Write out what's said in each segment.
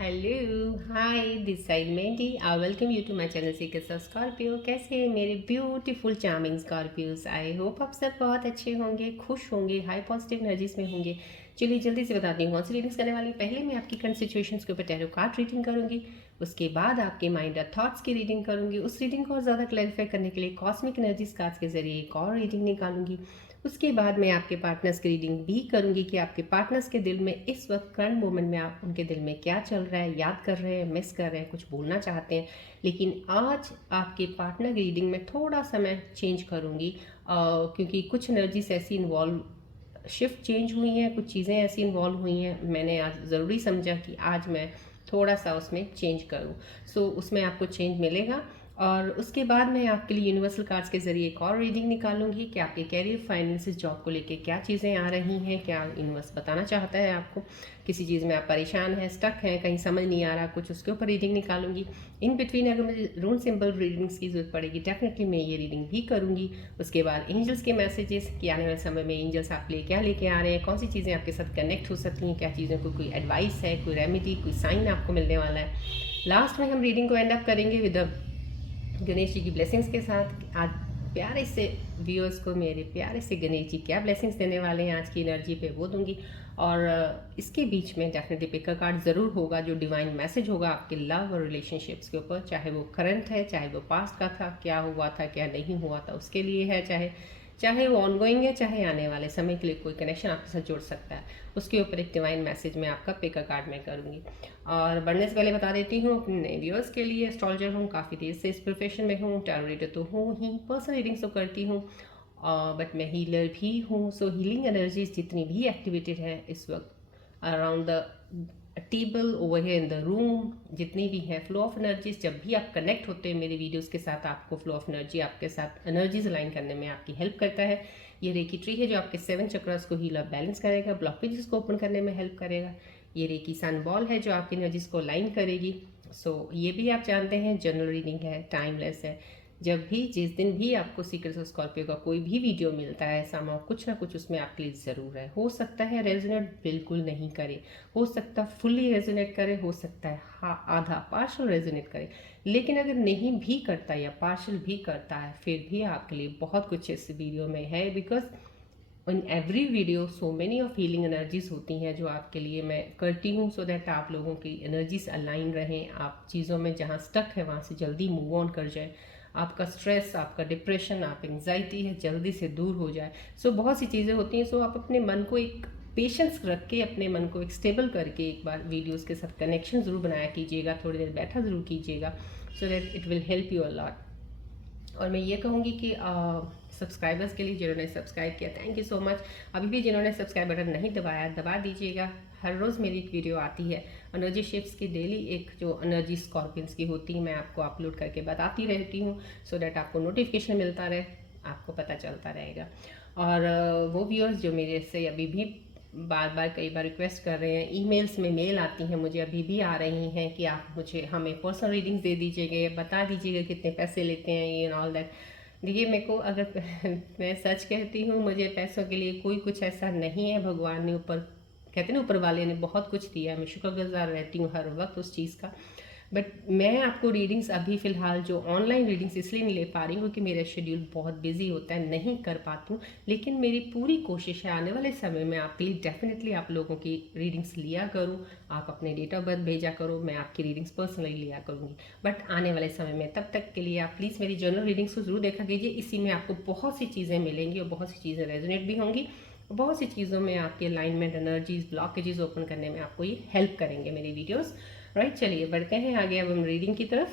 Hello hi this side Menti I welcome you to my channel seekers of Scorpio. कैसे हैं मेरे beautiful charming Scorpios? I hope आप सब बहुत अच्छे होंगे, खुश होंगे, हाई पॉजिटिव एनर्जीज में होंगे। चलिए जल्दी से बताती हूँ कौन सी रीडिंग्स करने वाली हूँ। पहले मैं आपकी करंट सिचुएशंस के ऊपर टैरो कार्ड रीडिंग करूँगी, उसके बाद आपके माइंड और थॉट्स की रीडिंग करूँगी। उस रीडिंग को और ज़्यादा क्लैरिफाई करने के लिए कॉस्मिक एनर्जीज कार्ड्स के जरिए एक और रीडिंग निकालूंगी। उसके बाद मैं आपके पार्टनर्स की रीडिंग भी करूंगी कि आपके पार्टनर्स के दिल में इस वक्त करंट मोमेंट में आप उनके दिल में क्या चल रहा है, याद कर रहे हैं, मिस कर रहे हैं, कुछ बोलना चाहते हैं। लेकिन आज आपके पार्टनर की रीडिंग में थोड़ा सा मैं चेंज करूंगी, क्योंकि कुछ एनर्जीज ऐसी इन्वॉल्व शिफ्ट चेंज हुई हैं, कुछ चीज़ें ऐसी इन्वॉल्व हुई हैं। मैंने आज ज़रूरी समझा कि आज मैं थोड़ा सा उसमें चेंज करूं। उसमें आपको चेंज मिलेगा। और उसके बाद मैं आपके लिए यूनिवर्सल कार्ड्स के जरिए एक और रीडिंग निकालूंगी कि आपके कैरियर, फाइनेंसिस, जॉब को लेके क्या चीज़ें आ रही हैं, क्या यूनिवर्स बताना चाहता है आपको। किसी चीज़ में आप परेशान हैं, स्टक हैं, कहीं समझ नहीं आ रहा कुछ, उसके ऊपर रीडिंग निकालूंगी। इन बिटवीन अगर मुझे रून सिंबल रीडिंग्स की जरूरत पड़ेगी डेफिनेटली मैं ये रीडिंग भी करूँगी। उसके बाद एंजल्स के मैसेजेस कि आने वाले समय में एंजल्स आप लिए क्या लेके आ रहे हैं, कौन सी चीज़ें आपके साथ कनेक्ट हो सकती हैं, क्या चीज़ों को कोई एडवाइस है, कोई रेमेडी, कोई साइन आपको मिलने वाला है। लास्ट में हम रीडिंग को एंड अप करेंगे विद गणेश जी की ब्लेसिंग्स के साथ। आज प्यारे से व्यूअर्स को मेरे प्यारे से गणेश जी क्या ब्लेसिंग्स देने वाले हैं आज की एनर्जी पे वो दूंगी। और इसके बीच में डेफिनेटली पिकर कार्ड ज़रूर होगा जो डिवाइन मैसेज होगा आपके लव और रिलेशनशिप्स के ऊपर, चाहे वो करंट है, चाहे वो पास्ट का था, क्या हुआ था क्या नहीं हुआ था उसके लिए है, चाहे चाहे वो ऑनगोइंग है, चाहे आने वाले समय के लिए कोई कनेक्शन आपके साथ जुड़ सकता है, उसके ऊपर एक डिवाइन मैसेज मैं आपका पिकर कार्ड में करूँगी। और बढ़ने से पहले बता देती हूँ अपने व्यूअर्स के लिए, एस्ट्रोलॉजर हूँ, काफ़ी देर से इस प्रोफेशन में हूँ, टैरो रीडर तो हूँ ही, पर्सनल रीडिंग्स तो करती हूँ, बट मैं हीलर भी हूँ। हीलिंग एनर्जीज जितनी भी एक्टिवेटेड है इस वक्त around the table over here in the room, जितनी भी है फ्लो ऑफ एनर्जीज, जब भी आप कनेक्ट होते हैं मेरे वीडियोस के साथ, आपको फ्लो ऑफ एनर्जी आपके साथ एनर्जीज अलाइन करने में आपकी हेल्प करता है। ये रेकी ट्री है जो आपके 7 चक्रस को हील और बैलेंस करेगा, ब्लॉकेजेस को ओपन करने में हेल्प करेगा। ये रेकी सन बॉल है जो आपकी एनर्जीज को अलाइन करेगी। ये भी आप जानते हैं जनरल रीडिंग है, टाइमलेस है। जब भी जिस दिन भी आपको सीक्रेट्स ऑफ स्कॉर्पियो का कोई भी वीडियो मिलता है, समाव कुछ ना कुछ उसमें आपके लिए ज़रूर है। हो सकता है रेजोनेट बिल्कुल नहीं करे, हो सकता है फुल्ली रेजोनेट करे, हो सकता है आधा पार्शल रेजोनेट करे। लेकिन अगर नहीं भी करता या पार्शल भी करता है, फिर भी आपके लिए बहुत कुछ इस वीडियो में है, because in every video so many of healing energies होती हैं जो आपके लिए मैं करती हूँ, सो दैट आप लोगों की एनर्जीज अलाइन रहें, आप चीज़ों में जहाँ स्टक है वहाँ से जल्दी मूव ऑन कर जाए, आपका स्ट्रेस, आपका डिप्रेशन, आप एंग्जाइटी है जल्दी से दूर हो जाए। बहुत सी चीज़ें होती हैं। आप अपने मन को एक पेशेंस रख के, अपने मन को एक स्टेबल करके एक बार वीडियोस के साथ कनेक्शन ज़रूर बनाया कीजिएगा, थोड़ी देर बैठा ज़रूर कीजिएगा, so that it will help you a lot. और मैं ये कहूँगी कि सब्सक्राइबर्स के लिए जिन्होंने सब्सक्राइब किया, थैंक यू सो मच। अभी भी जिन्होंने सब्सक्राइब बटन नहीं दबाया, दबा दीजिएगा। हर रोज़ मेरी एक वीडियो आती है एनर्जी शिफ्ट्स की, डेली एक जो एनर्जी स्कॉर्पियंस की होती है मैं आपको अपलोड करके बताती रहती हूँ, सो दैट आपको नोटिफिकेशन मिलता रहे, आपको पता चलता रहेगा। और वो व्यूअर्स जो मेरे से अभी भी बार बार कई बार रिक्वेस्ट कर रहे हैं, ईमेल्स में मेल आती हैं, मुझे अभी भी आ रही हैं कि आप मुझे हमें पर्सनल रीडिंग्स दे दीजिएगा, बता दीजिएगा कितने पैसे लेते हैं ये एंड ऑल दैट। देखिए मेरे को अगर मैं सच कहती हूँ, मुझे पैसों के लिए कोई कुछ ऐसा नहीं है। भगवान ने ऊपर, कहते हैं ना, ऊपर वाले ने बहुत कुछ दिया है, मैं शुक्रगुजार रहती हूँ हर वक्त उस चीज़ का। बट मैं आपको रीडिंग्स अभी फ़िलहाल जो ऑनलाइन रीडिंग्स इसलिए नहीं ले पा रही हूँ क्योंकि मेरा शेड्यूल बहुत बिजी होता है, नहीं कर पाती हूँ। लेकिन मेरी पूरी कोशिश है आने वाले समय में आपके लिए डेफिनेटली आप लोगों की रीडिंग्स लिया करूँ, आप अपने डेट ऑफ बर्थ भेजा करो, मैं आपकी रीडिंग्स पर्सनली लिया करूँगी। बट आने वाले समय में, तब तक के लिए आप प्लीज़ मेरी जनरल रीडिंग्स को ज़रूर देखा कीजिए। इसी में आपको बहुत सी चीज़ें मिलेंगी और बहुत सी चीज़ें रेजोनेट भी होंगी, बहुत सी चीज़ों में आपकी अलाइनमेंट, एनर्जीज, ब्लॉकेजेस ओपन करने में आपको ये हेल्प करेंगे मेरी वीडियोस। राइट, चलिए बढ़ते हैं आगे अब हम रीडिंग की तरफ।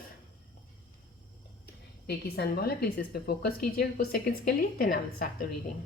रेकी सन बॉल है, प्लीज इस पे फोकस कीजिएगा कुछ सेकंड्स के लिए, then I will start the reading.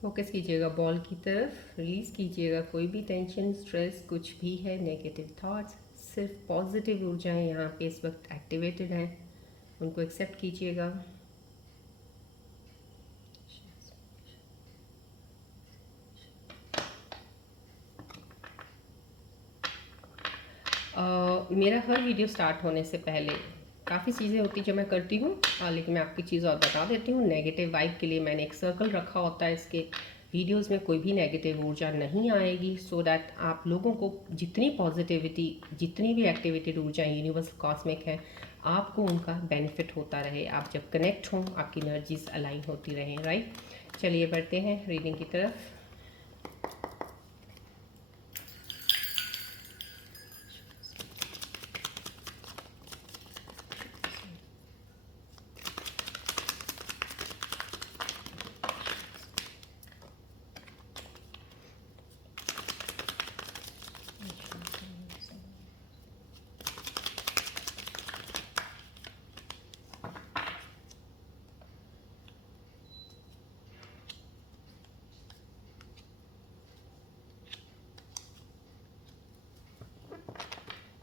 Focus कीजिएगा बॉल की तरफ, रिलीज कीजिएगा कोई भी टेंशन, स्ट्रेस, कुछ भी है, नेगेटिव थॉट्स। सिर्फ पॉजिटिव ऊर्जाएं यहाँ पे इस वक्त एक्टिवेटेड हैं, उनको एक्सेप्ट कीजिएगा। मेरा हर वीडियो स्टार्ट होने से पहले काफ़ी चीज़ें होती जो मैं करती हूँ, लेकिन मैं आपकी चीज़ और बता देती हूँ। नेगेटिव वाइब के लिए मैंने एक सर्कल रखा होता है, इसके वीडियोस में कोई भी नेगेटिव ऊर्जा नहीं आएगी, सो दैट आप लोगों को जितनी पॉजिटिविटी, जितनी भी एक्टिवेटेड ऊर्जा यूनिवर्सल कॉस्मिक है, आपको उनका बेनिफिट होता रहे। आप जब कनेक्ट हों, आपकी एनर्जीज अलाइन होती रहें, राइट। चलिए बढ़ते हैं रीडिंग की तरफ।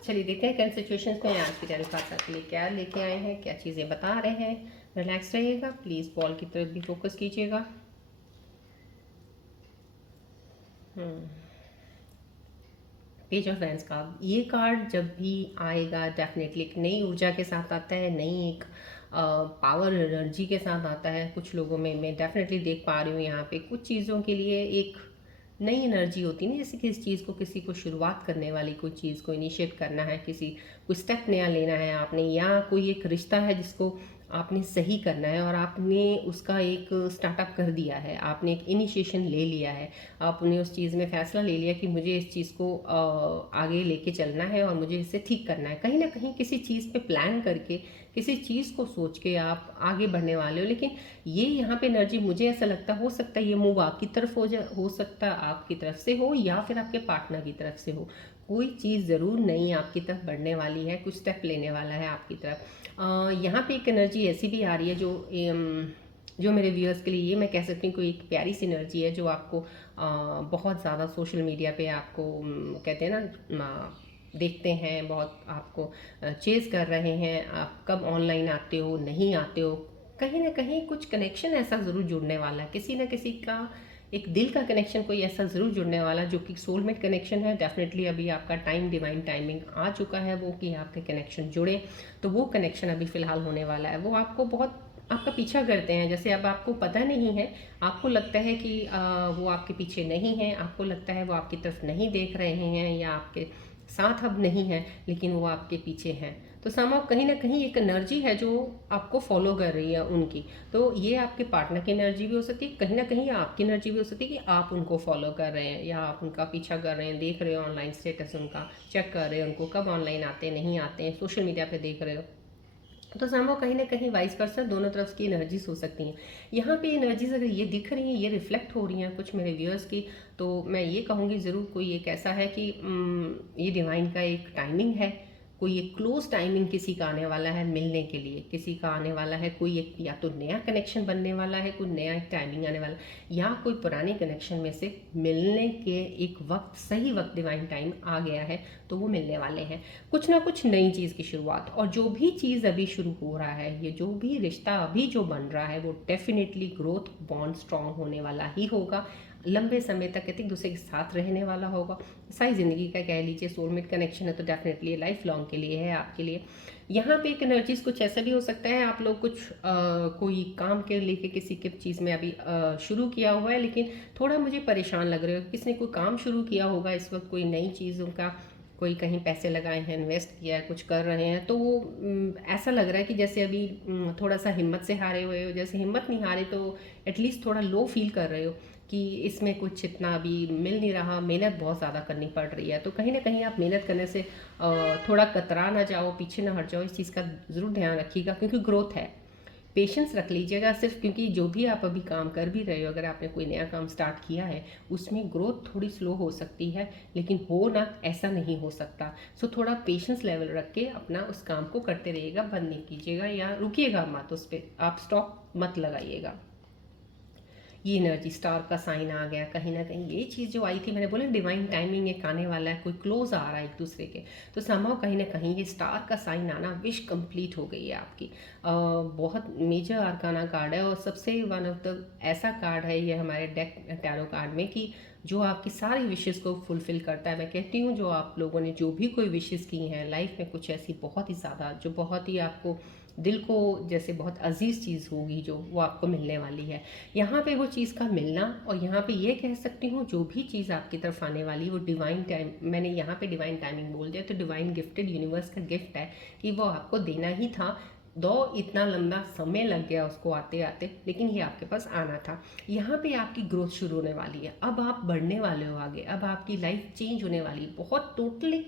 चलिए देखते हैं करंट सिचुएशंस में आज की टैरो कार्ड आपके लिए क्या लेके आए हैं, क्या चीज़ें बता रहे हैं। रिलैक्स रहिएगा, प्लीज़ बॉल की तरफ भी फोकस कीजिएगा। पेज ऑफ वैंड्स का ये कार्ड जब भी आएगा डेफिनेटली एक नई ऊर्जा के साथ आता है, नई एक पावर एनर्जी के साथ आता है। कुछ लोगों में मैं डेफिनेटली देख पा रही हूँ यहाँ पे कुछ चीज़ों के लिए एक नई एनर्जी होती है ना, जैसे किसी चीज़ को, किसी को शुरुआत करने वाली कोई चीज़ को इनिशिएट करना है, किसी कोई स्टेप नया लेना है आपने, या कोई एक रिश्ता है जिसको आपने सही करना है और आपने उसका एक स्टार्टअप कर दिया है, आपने एक इनिशिएशन ले लिया है, आपने उस चीज़ में फैसला ले लिया कि मुझे इस चीज़ को आगे लेके चलना है और मुझे इसे ठीक करना है। कहीं ना कहीं किसी चीज़ पे प्लान करके, किसी चीज़ को सोच के आप आगे बढ़ने वाले हो। लेकिन ये यहाँ पे एनर्जी मुझे ऐसा लगता हो सकता है ये मूव आपकी तरफ हो सकता है आपकी तरफ से हो या फिर आपके पार्टनर की तरफ से हो। कोई चीज़ ज़रूर नहीं आपकी तरफ बढ़ने वाली है, कुछ स्टेप लेने वाला है आपकी तरफ। यहाँ पे एक एनर्जी ऐसी भी आ रही है जो मेरे व्यूअर्स के लिए, ये मैं कह सकती हूँ कोई एक प्यारी सी एनर्जी है जो आपको बहुत ज़्यादा सोशल मीडिया पे आपको कहते हैं ना, देखते हैं, बहुत आपको चेज़ कर रहे हैं, आप कब ऑनलाइन आते हो, नहीं आते हो। कहीं ना कहीं कुछ कनेक्शन ऐसा ज़रूर जुड़ने वाला है, किसी ना किसी का एक दिल का कनेक्शन कोई ऐसा ज़रूर जुड़ने वाला जो कि सोलमेट कनेक्शन है। डेफिनेटली अभी आपका टाइम, डिवाइन टाइमिंग आ चुका है वो कि आपके कनेक्शन जुड़े। तो वो कनेक्शन अभी फ़िलहाल होने वाला है। वो आपको बहुत आपका पीछा करते हैं, जैसे अब आपको पता नहीं है, आपको लगता है कि वो आपके पीछे नहीं है, आपको लगता है वो आपकी तरफ नहीं देख रहे हैं या आपके साथ अब नहीं है, लेकिन वो आपके पीछे हैं। तो समाव कहीं ना कहीं एक एनर्जी है जो आपको फॉलो कर रही है उनकी। तो ये आपके पार्टनर की एनर्जी भी हो सकती है, कहीं ना कहीं आपकी एनर्जी भी हो सकती है कि आप उनको फॉलो कर रहे हैं या आप उनका पीछा कर रहे हैं, देख रहे हो ऑनलाइन स्टेटस उनका, चेक कर रहे हो उनको कब ऑनलाइन आते हैं, नहीं आते हैं, सोशल मीडिया पे देख रहे हो। तो संभव कहीं ना कहीं वाइस वर्सा दोनों तरफ की एनर्जीज हो सकती हैं। यहाँ पे एनर्जीज अगर ये दिख रही हैं, ये रिफ्लेक्ट हो रही हैं कुछ मेरे व्यूअर्स की, तो मैं ये कहूँगी ज़रूर कोई एक ऐसा है कि ये डिवाइन का एक टाइमिंग है, कोई एक क्लोज टाइमिंग किसी का आने वाला है मिलने के लिए, किसी का आने वाला है कोई एक, या तो नया कनेक्शन बनने वाला है, कोई नया एक टाइमिंग आने वाला, या कोई पुराने कनेक्शन में से मिलने के एक वक्त, सही वक्त, डिवाइन टाइम आ गया है, तो वो मिलने वाले हैं। कुछ ना कुछ नई चीज़ की शुरुआत, और जो भी चीज़ अभी शुरू हो रहा है, ये जो भी रिश्ता अभी जो बन रहा है, वो डेफिनेटली ग्रोथ बॉन्ड स्ट्रांग होने वाला ही होगा, लंबे समय तक एक दूसरे के साथ रहने वाला होगा। सारी ज़िंदगी का कह लीजिए सोलमेट कनेक्शन है, तो डेफिनेटली लाइफ लॉन्ग के लिए है आपके लिए। यहाँ पे एक एनर्जीज कुछ ऐसा भी हो सकता है, आप लोग कुछ कोई काम के लेके किसी के चीज़ में अभी शुरू किया हुआ है, लेकिन थोड़ा मुझे परेशान लग रहे हो, किसी ने कोई काम शुरू किया होगा इस वक्त, कोई नई चीज़ों का, कोई कहीं पैसे लगाए हैं, इन्वेस्ट किया है, कुछ कर रहे हैं, तो वो ऐसा लग रहा है कि जैसे अभी थोड़ा सा हिम्मत से हारे हुए हो। जैसे हिम्मत नहीं हारे तो एटलीस्ट थोड़ा लो फील कर रहे हो कि इसमें कुछ इतना अभी मिल नहीं रहा, मेहनत बहुत ज़्यादा करनी पड़ रही है। तो कहीं ना कहीं आप मेहनत करने से थोड़ा कतरा ना जाओ, पीछे ना हट जाओ, इस चीज़ का ज़रूर ध्यान रखिएगा, क्योंकि ग्रोथ है। पेशेंस रख लीजिएगा सिर्फ, क्योंकि जो भी आप अभी काम कर भी रहे हो, अगर आपने कोई नया काम स्टार्ट किया है, उसमें ग्रोथ थोड़ी स्लो हो सकती है, लेकिन हो ना ऐसा नहीं हो सकता। सो थोड़ा पेशेंस लेवल रख के अपना उस काम को करते रहिएगा, बंद नहीं कीजिएगा या रुकिएगा मत, उस पर आप स्टॉप मत लगाइएगा। ये एनर्जी स्टार का साइन आ गया, कहीं ना कहीं ये चीज़ जो आई थी, मैंने बोला डिवाइन टाइमिंग एक आने वाला है, कोई क्लोज आ रहा है एक दूसरे के, तो समहाउ कहीं ना कहीं ये स्टार का साइन आना, विश कंप्लीट हो गई है आपकी। बहुत मेजर आर्काना कार्ड है और सबसे वन ऑफ द ऐसा कार्ड है ये हमारे डेक टैरो कार्ड में कि जो आपकी सारी विशेस को फुलफिल करता है। मैं कहती हूँ जो आप लोगों ने जो भी कोई विशेस की हैं लाइफ में, कुछ ऐसी बहुत ही ज़्यादा जो बहुत ही आपको दिल को जैसे बहुत अजीज़ चीज़ होगी जो वो आपको मिलने वाली है, यहाँ पे वो चीज़ का मिलना। और यहाँ पे ये कह सकती हूँ जो भी चीज़ आपकी तरफ आने वाली है वो डिवाइन टाइम, मैंने यहाँ पे डिवाइन टाइमिंग बोल दिया तो डिवाइन गिफ्टेड यूनिवर्स का गिफ्ट है कि वो आपको देना ही था। दो इतना लंबा समय लग गया उसको आते आते, लेकिन ये आपके पास आना था। यहाँ पे आपकी ग्रोथ शुरू होने वाली है, अब आप बढ़ने वाले हो आगे, अब आपकी लाइफ चेंज होने वाली है बहुत टोटली,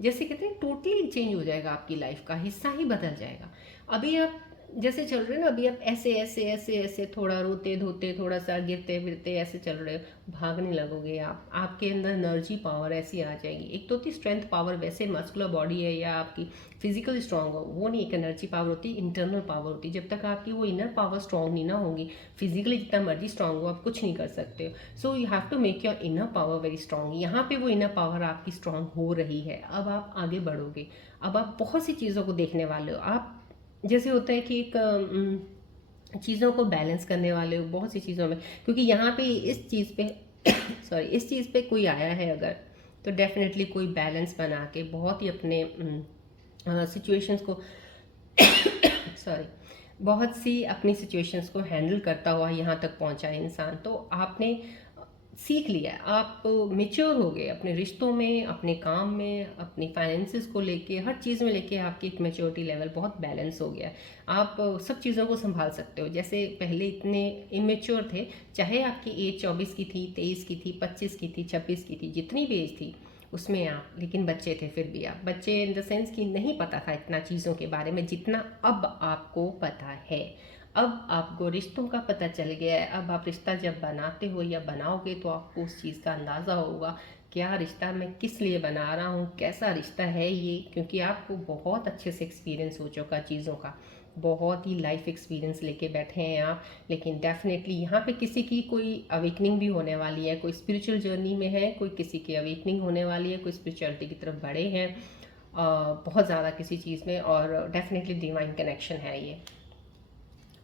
जैसे कहते हैं टोटली चेंज हो जाएगा, आपकी लाइफ का हिस्सा ही बदल जाएगा। अभी आप जैसे चल रहे हो ना, अभी आप ऐसे ऐसे ऐसे ऐसे थोड़ा रोते धोते थोड़ा सा गिरते फिरते ऐसे चल रहे हो, भागने लगोगे आप, आपके अंदर एनर्जी पावर ऐसी आ जाएगी। एक तो होती स्ट्रेंथ पावर, वैसे मस्कुलर बॉडी है या आपकी फिजिकल स्ट्रांग हो, वो नहीं, एक एनर्जी पावर होती है, इंटरनल पावर होती है। जब तक आपकी वो इनर पावर स्ट्रांग नहीं ना होगी, फिजिकली जितना मर्जी स्ट्रांग हो आप कुछ नहीं कर सकते हो। So you have to make your inner power very strong. यहाँ पे वो इनर पावर आपकी स्ट्रांग हो रही है, अब आप आगे बढ़ोगे, अब आप बहुत सी चीज़ों को देखने वाले हो। आप जैसे होता है कि एक चीज़ों को बैलेंस करने वाले हो बहुत सी चीज़ों में, क्योंकि यहाँ पे इस चीज़ पे सॉरी इस चीज़ पे कोई आया है अगर, तो डेफिनेटली कोई बैलेंस बना के बहुत ही अपने सिचुएशंस को सॉरी बहुत सी अपनी सिचुएशंस को हैंडल करता हुआ यहाँ तक पहुँचा है इंसान। तो आपने सीख लिया है, आप मेच्योर हो गए अपने रिश्तों में, अपने काम में, अपनी फाइनेंसिस को लेके, हर चीज़ में लेके आपकी एक मेच्योरिटी लेवल बहुत बैलेंस हो गया है। आप सब चीज़ों को संभाल सकते हो, जैसे पहले इतने इमेच्योर थे, चाहे आपकी एज 24 की थी, 23 की थी, 25 की थी, 26 की थी, जितनी भी एज थी उसमें आप, लेकिन बच्चे थे फिर भी आप, बच्चे इन द सेंस कि नहीं पता था इतना चीज़ों के बारे में जितना अब आपको पता है। अब आपको रिश्तों का पता चल गया है, अब आप रिश्ता जब बनाते हो या बनाओगे तो आपको उस चीज़ का अंदाज़ा होगा क्या रिश्ता मैं किस लिए बना रहा हूँ, कैसा रिश्ता है ये, क्योंकि आपको बहुत अच्छे से एक्सपीरियंस हो चुका चीज़ों का, बहुत ही लाइफ एक्सपीरियंस लेके बैठे हैं आप। लेकिन डेफिनेटली यहाँ पे किसी की कोई अवेकनिंग भी होने वाली है, कोई स्पिरिचुअल जर्नी में है, कोई किसी की अवेकनिंग होने वाली है, कोई स्पिरिचुअलिटी की तरफ बढ़े हैं बहुत ज़्यादा किसी चीज़ में, और डेफिनेटली डिवाइन कनेक्शन है ये,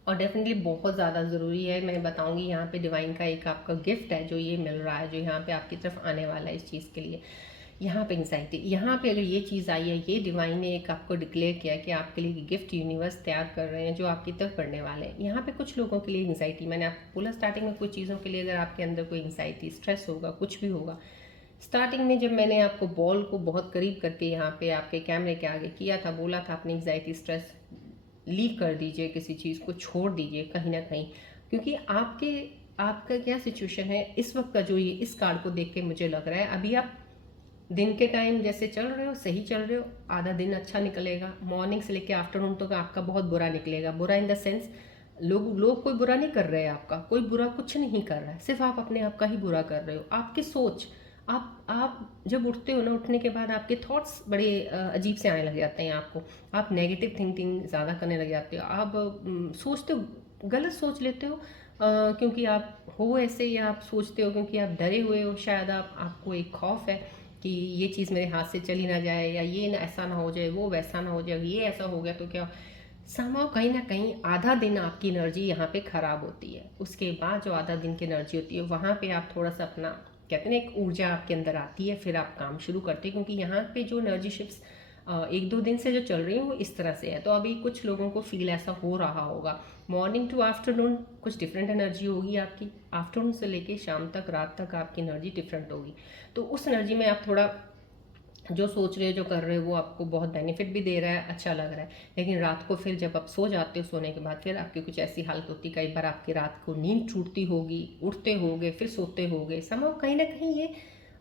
और डेफिनेटली बहुत ज़्यादा ज़रूरी है। मैं बताऊंगी यहाँ पे डिवाइन का एक आपका गिफ्ट है जो ये मिल रहा है, जो यहाँ पे आपकी तरफ आने वाला है इस चीज़ के लिए। यहाँ पे एंग्जाइटी, यहाँ पे अगर ये चीज़ आई है, ये डिवाइन ने एक आपको डिक्लेयर किया कि आपके लिए गिफ्ट यूनिवर्स तैयार कर रहे हैं जो आपकी तरफ बढ़ने वाले हैं। यहाँ पे कुछ लोगों के लिए एंग्जाइटी, मैंने आपको बोला स्टार्टिंग में, कुछ चीज़ों के लिए अगर आपके अंदर कोई एंग्जाइटी स्ट्रेस होगा, कुछ भी होगा। स्टार्टिंग में जब मैंने आपको बॉल को बहुत करीब करके यहाँ पे आपके कैमरे के आगे किया था, बोला था अपनी एंग्जाइटी स्ट्रेस लीव कर दीजिए, किसी चीज़ को छोड़ दीजिए कहीं ना कहीं, क्योंकि आपका क्या सिचुएशन है इस वक्त का, जो ये इस कार्ड को देख के मुझे लग रहा है अभी आप दिन के टाइम जैसे चल रहे हो, सही चल रहे हो, आधा दिन अच्छा निकलेगा, मॉर्निंग से लेके आफ्टरनून तक आपका बहुत बुरा निकलेगा। बुरा इन द सेंस लोग कोई बुरा नहीं कर रहे हैं, आपका कोई बुरा कुछ नहीं कर रहा है, सिर्फ आप अपने आप का ही बुरा कर रहे हो। आपकी सोच, आप जब उठते हो ना, उठने के बाद आपके थॉट्स बड़े अजीब से आने लग जाते हैं आपको, आप नेगेटिव थिंकिंग ज़्यादा करने लग जाते हो, आप सोचते हो, गलत सोच लेते हो क्योंकि आप हो ऐसे, या आप सोचते हो क्योंकि आप डरे हुए हो, शायद आपको एक खौफ है कि ये चीज़ मेरे हाथ से चली ना जाए, या ये ना ऐसा ना हो जाए, वो वैसा ना हो जाए, ये ऐसा हो गया तो क्या। समाव कहीं ना कहीं आधा दिन आपकी एनर्जी यहाँ पे ख़राब होती है, उसके बाद जो आधा दिन की एनर्जी होती है वहाँ पे आप थोड़ा सा अपना, कहते हैं एक ऊर्जा आपके अंदर आती है, फिर आप काम शुरू करते हैं, क्योंकि यहाँ पे जो एनर्जी शिफ्ट्स 1-2 दिन से जो चल रही हैं वो इस तरह से है। तो अभी कुछ लोगों को फील ऐसा हो रहा होगा, मॉर्निंग टू आफ्टरनून कुछ डिफरेंट एनर्जी होगी आपकी, आफ्टरनून से लेके शाम तक, रात तक आपकी एनर्जी डिफरेंट होगी। तो उस एनर्जी में आप थोड़ा जो सोच रहे हो, जो कर रहे हो, वो आपको बहुत बेनिफिट भी दे रहा है, अच्छा लग रहा है। लेकिन रात को फिर जब आप सो जाते हो, सोने के बाद फिर आपकी कुछ ऐसी हालत होती है, कई बार आपकी रात को नींद टूटती होगी, उठते होगे फिर सोते होगे, समाव कहीं ना कहीं ये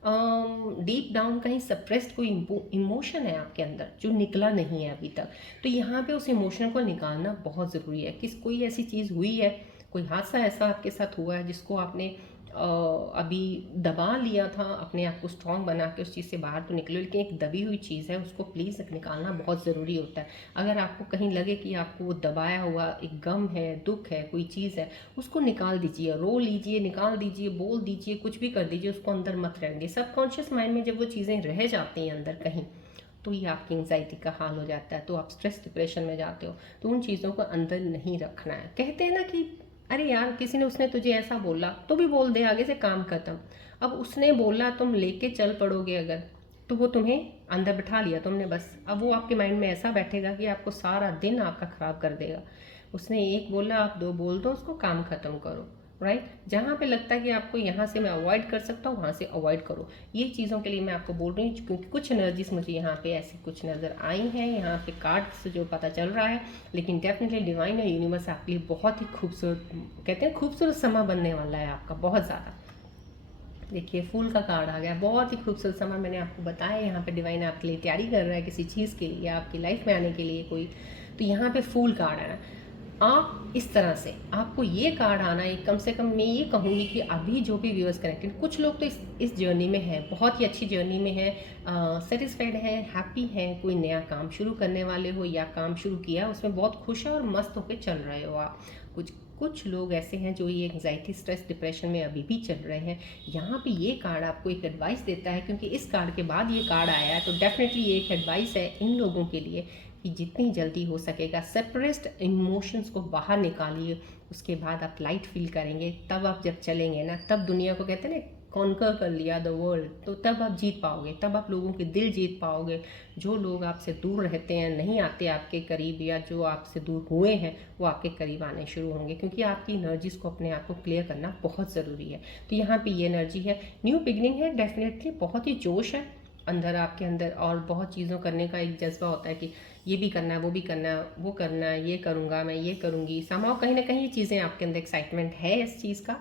डीप डाउन कहीं सप्रेस्ड कोई इमोशन है आपके अंदर जो निकला नहीं है अभी तक। तो यहाँ पे उस इमोशन को निकालना बहुत ज़रूरी है। कोई ऐसी चीज़ हुई है, कोई हादसा ऐसा आपके साथ हुआ है जिसको आपने अभी दबा लिया था, अपने आप को स्ट्रांग बना के उस चीज़ से बाहर तो निकलो, लेकिन एक दबी हुई चीज़ है उसको प्लीज़ निकालना बहुत ज़रूरी होता है। अगर आपको कहीं लगे कि आपको वो दबाया हुआ एक गम है, दुख है, कोई चीज़ है, उसको निकाल दीजिए, रो लीजिए, निकाल दीजिए, बोल दीजिए, कुछ भी कर दीजिए, उसको अंदर मत रहेंगे। सबकॉन्शियस माइंड में जब वो चीज़ें रह जाती हैं अंदर कहीं, तो ये आपकी एंग्जाइटी का हाल हो जाता है, तो आप स्ट्रेस डिप्रेशन में जाते हो। तो उन चीज़ों को अंदर नहीं रखना है। कहते हैं ना कि अरे यार, किसी ने उसने तुझे ऐसा बोला तो भी बोल दे, आगे से काम खत्म। अब उसने बोला, तुम लेके चल पड़ोगे अगर, तो वो तुम्हें अंदर बिठा लिया तुमने बस। अब वो आपके माइंड में ऐसा बैठेगा कि आपको सारा दिन आपका ख़राब कर देगा। उसने एक बोला, आप दो बोल दो, उसको काम ख़त्म करो। राइट, जहाँ पे लगता है कि आपको यहाँ से मैं अवॉइड कर सकता हूँ, वहाँ से अवॉइड करो। ये चीज़ों के लिए मैं आपको बोल रही हूँ, क्योंकि कुछ एनर्जीज मुझे यहाँ पे ऐसी कुछ नज़र आई हैं, यहाँ पे कार्ड से जो पता चल रहा है। लेकिन डेफिनेटली डिवाइन और यूनिवर्स आपके लिए बहुत ही खूबसूरत, कहते हैं खूबसूरत समय बनने वाला है आपका, बहुत ज़्यादा। देखिए, फूल का कार्ड आ गया, बहुत ही खूबसूरत समय मैंने आपको बताया। यहाँ पे डिवाइन आपके लिए तैयारी कर रहा है किसी चीज़ के लिए, आपकी लाइफ में आने के लिए कोई। तो यहाँ पे फूल कार्ड आना, आप इस तरह से आपको ये कार्ड आना है। कम से कम मैं ये कहूँगी कि अभी जो भी व्यूअर्स कनेक्टेड, कुछ लोग तो इस जर्नी में है, बहुत ही अच्छी जर्नी में है, सेटिस्फाइड है, हैप्पी है। कोई नया काम शुरू करने वाले हो या काम शुरू किया उसमें बहुत खुश है और मस्त होकर चल रहे हो आप। कुछ कुछ लोग ऐसे हैं जो ये एंग्जाइटी, स्ट्रेस, डिप्रेशन में अभी भी चल रहे हैं। यहाँ पे ये कार्ड आपको एक एडवाइस देता है, क्योंकि इस कार्ड के बाद ये कार्ड आया है, तो डेफिनेटली ये एक एडवाइस है इन लोगों के लिए कि जितनी जल्दी हो सकेगा सप्रेस्ड इमोशंस को बाहर निकालिए। उसके बाद आप लाइट फील करेंगे, तब आप जब चलेंगे ना, तब दुनिया को, कहते हैं ना, कॉन्कर कर लिया द वर्ल्ड, तो तब आप जीत पाओगे, तब आप लोगों के दिल जीत पाओगे। जो लोग आपसे दूर रहते हैं, नहीं आते आपके करीब, या जो आपसे दूर हुए हैं, वो आपके करीब आने शुरू होंगे, क्योंकि आपकी एनर्जीज को, अपने आप को क्लियर करना बहुत ज़रूरी है। तो यहाँ पे ये एनर्जी है, न्यू बिगनिंग है, डेफिनेटली बहुत ही जोश है अंदर, आपके अंदर, और बहुत चीज़ों करने का एक जज्बा होता है कि ये भी करना है, वो भी करना है, वो करना है, ये करूँगा, मैं ये करूँगी। समाओ कहीं ना कहीं ये चीज़ें आपके अंदर, एक्साइटमेंट है इस चीज़ का।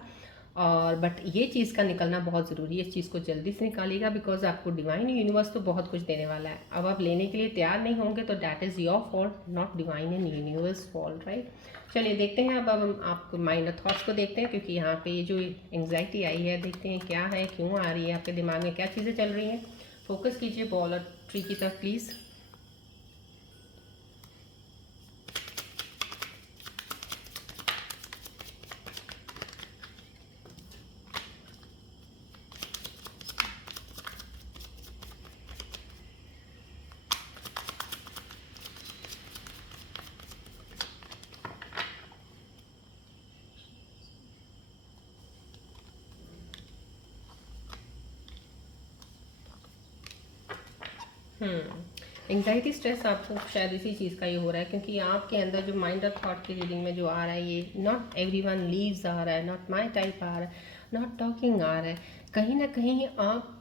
और बट ये चीज़ का निकलना बहुत ज़रूरी है। इस चीज़ को जल्दी से निकालिएगा, बिकॉज आपको डिवाइन यूनिवर्स तो बहुत कुछ देने वाला है। अब आप लेने के लिए तैयार नहीं होंगे तो that is your fault, not divine and universe fault, right. चलिए देखते हैं, अब हम आपको माइंड और थॉट्स को देखते हैं, क्योंकि यहाँ पे ये जो एंग्जाइटी आई है, देखते हैं क्या है, क्यों आ रही है, आपके दिमाग में क्या चीज़ें चल रही हैं। फोकस कीजिए बॉल और ट्री की तरफ प्लीज़। एंग्जाइटी, स्ट्रेस आपको शायद इसी चीज़ का ये हो रहा है, क्योंकि आपके अंदर जो माइंड और थॉट की रीडिंग में जो आ रहा है, ये नॉट एवरी वन लीव्स आ रहा है, नॉट माई टाइप आ रहा है, नॉट टॉकिंग आ रहा है। कहीं ना कहीं आप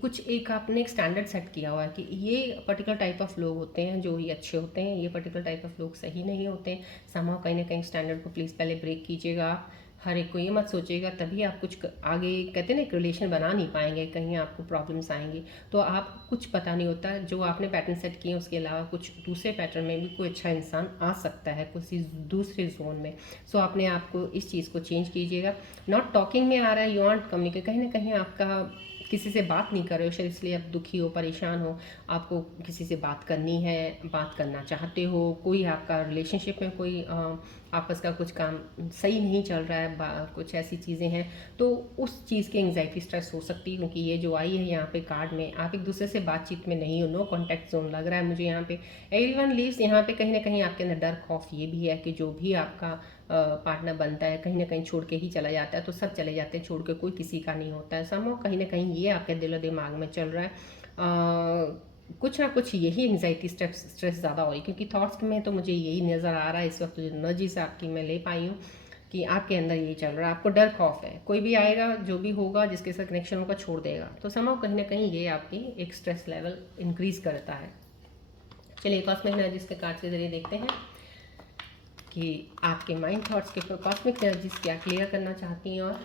कुछ एक आपने एक स्टैंडर्ड सेट किया हुआ है कि ये पर्टिकुलर टाइप ऑफ लोग होते हैं जो ये अच्छे होते हैं, ये पर्टिकुलर टाइप ऑफ लोग सही नहीं होते हैं। समहाउ कहीं ना कहीं स्टैंडर्ड को प्लीज़ पहले ब्रेक कीजिएगा। हर एक को ये मत सोचिएगा, तभी आप कुछ आगे, कहते हैं ना, एक रिलेशन बना नहीं पाएंगे, कहीं आपको प्रॉब्लम्स आएंगी। तो आप कुछ पता नहीं होता, जो आपने पैटर्न सेट किए उसके अलावा कुछ दूसरे पैटर्न में भी कोई अच्छा इंसान आ सकता है किसी दूसरे जोन में। सो आपने आपको इस चीज़ को चेंज कीजिएगा। नॉट टॉकिंग में आ रहा है, यू वांट कम्युनिकेट, कहीं ना कहीं आपका किसी से बात नहीं कर रहे हो शायद, इसलिए आप दुखी हो, परेशान हो। आपको किसी से बात करनी है, बात करना चाहते हो, कोई आपका रिलेशनशिप में कोई आपस का कुछ काम सही नहीं चल रहा है, कुछ ऐसी चीज़ें हैं, तो उस चीज़ की एंग्जाइटी, स्ट्रेस हो सकती है। क्योंकि ये जो आई है यहाँ पे कार्ड में, आप एक दूसरे से बातचीत में नहीं हो, नो कॉन्टैक्ट जोन लग रहा है मुझे यहाँ पे। एवरीवन लीव्स, यहाँ पे कहीं ना कहीं आपके अंदर डर, खौफ ये भी है कि जो भी आपका पार्टनर बनता है कहीं ना कहीं छोड़ के ही चला जाता है। तो सब चले जाते हैं छोड़ के, कोई किसी का नहीं होता है। समझो कहीं ना कहीं ये आपके दिलो दिमाग में चल रहा है। कुछ ना कुछ यही एंग्जाइटी, स्ट्रेस ज़्यादा हो रही, क्योंकि थॉट्स में तो मुझे यही नज़र आ रहा है इस वक्त, जो एनर्जी से आपकी मैं ले पाई हूँ, कि आपके अंदर यही चल रहा है। आपको डर, खौफ है, कोई भी आएगा, जो भी होगा, जिसके साथ कनेक्शन होगा, छोड़ देगा। तो समझो कहीं ना कहीं ये आपकी एक स्ट्रेस लेवल इंक्रीज करता है। चलिए कॉस्मिक एनर्जीज के कार्ड के जरिए देखते हैं कि आपके माइंड थॉट्स के ऊपर कॉस्मिक एनर्जीज क्या क्लियर करना चाहती हैं। और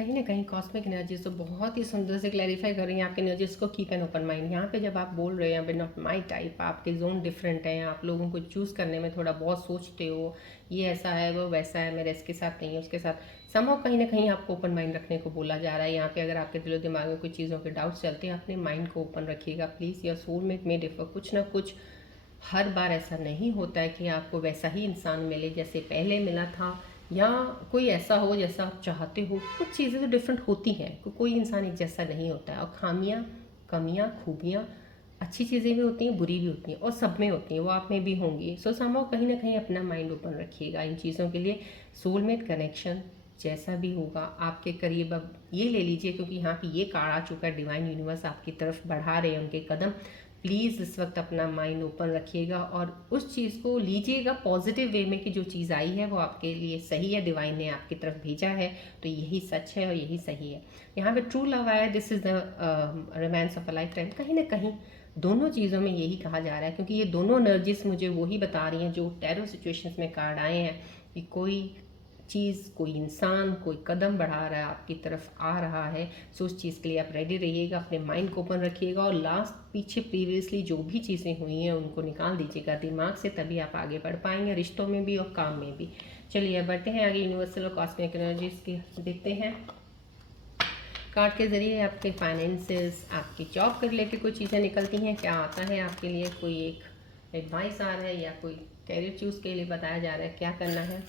कहीं ना कहीं कॉस्मिक एनर्जीज तो बहुत ही सुंदर से क्लैरिफाई कर रही हैं आपके एनर्जीज को। Keep an open mind. यहाँ पे जब आप बोल रहे हैं यहाँ पे नॉट माई टाइप, आपके जोन डिफरेंट हैं, आप लोगों को चूज़ करने में थोड़ा बहुत सोचते हो, ये ऐसा है वो वैसा है, मेरा इसके साथ नहीं है उसके साथ, संभव कहीं ना कहीं आपको ओपन माइंड रखने को बोला जा रहा है। यहाँ पे अगर आपके दिलो दिमाग में कुछ चीज़ों के डाउट्स चलते हैं, अपने माइंड को ओपन रखिएगा प्लीज़। योर सोलमेट में डिफर, कुछ ना कुछ हर बार ऐसा नहीं होता है कि आपको वैसा ही इंसान मिले जैसे पहले मिला था, या कोई ऐसा हो जैसा आप चाहते हो। कुछ चीज़ें तो डिफरेंट होती हैं, कोई इंसान एक जैसा नहीं होता है। और खामियां, कमियां, खूबियां, अच्छी चीज़ें भी होती हैं, बुरी भी होती हैं, और सब में होती हैं, वो आप में भी होंगी। सो संभव कहीं ना कहीं अपना माइंड ओपन रखिएगा इन चीज़ों के लिए। सोलमेट कनेक्शन जैसा भी होगा आपके करीब, अब ये ले लीजिए क्योंकि यहाँ पे ये कार्ड आ चुका है, डिवाइन यूनिवर्स आपकी तरफ बढ़ा रहे हैं उनके कदम। प्लीज़ इस वक्त अपना माइंड ओपन रखिएगा और उस चीज़ को लीजिएगा पॉजिटिव वे में कि जो चीज़ आई है वो आपके लिए सही है, डिवाइन ने आपकी तरफ भेजा है, तो यही सच है और यही सही है। यहाँ पे ट्रू लव आया, this is the romance of a life time. कहीं ना कहीं दोनों चीज़ों में यही कहा जा रहा है, क्योंकि ये दोनों एनर्जीज मुझे वही बता रही हैं जो टैरो सिचुएशंस में कार्ड आए हैं, कि कोई चीज़, कोई इंसान, कोई कदम बढ़ा रहा है आपकी तरफ आ रहा है। सो उस चीज़ के लिए आप रेडी रहिएगा, अपने माइंड को ओपन रखिएगा, और लास्ट पीछे प्रीवियसली जो भी चीज़ें हुई हैं उनको निकाल दीजिएगा दिमाग से, तभी आप आगे बढ़ पाएंगे, रिश्तों में भी और काम में भी। चलिए बढ़ते हैं आगे, यूनिवर्सल और कॉस्मिक एनर्जीज के देखते हैं। कार्ड के ज़रिए आपके फाइनेंसेस, आपकी जॉब कर लेके कोई चीज़ें निकलती हैं, क्या आता है आपके लिए, कोई एक एडवाइस आ रहा है या कोई कैरियर चूज़ के लिए बताया जा रहा है क्या करना है।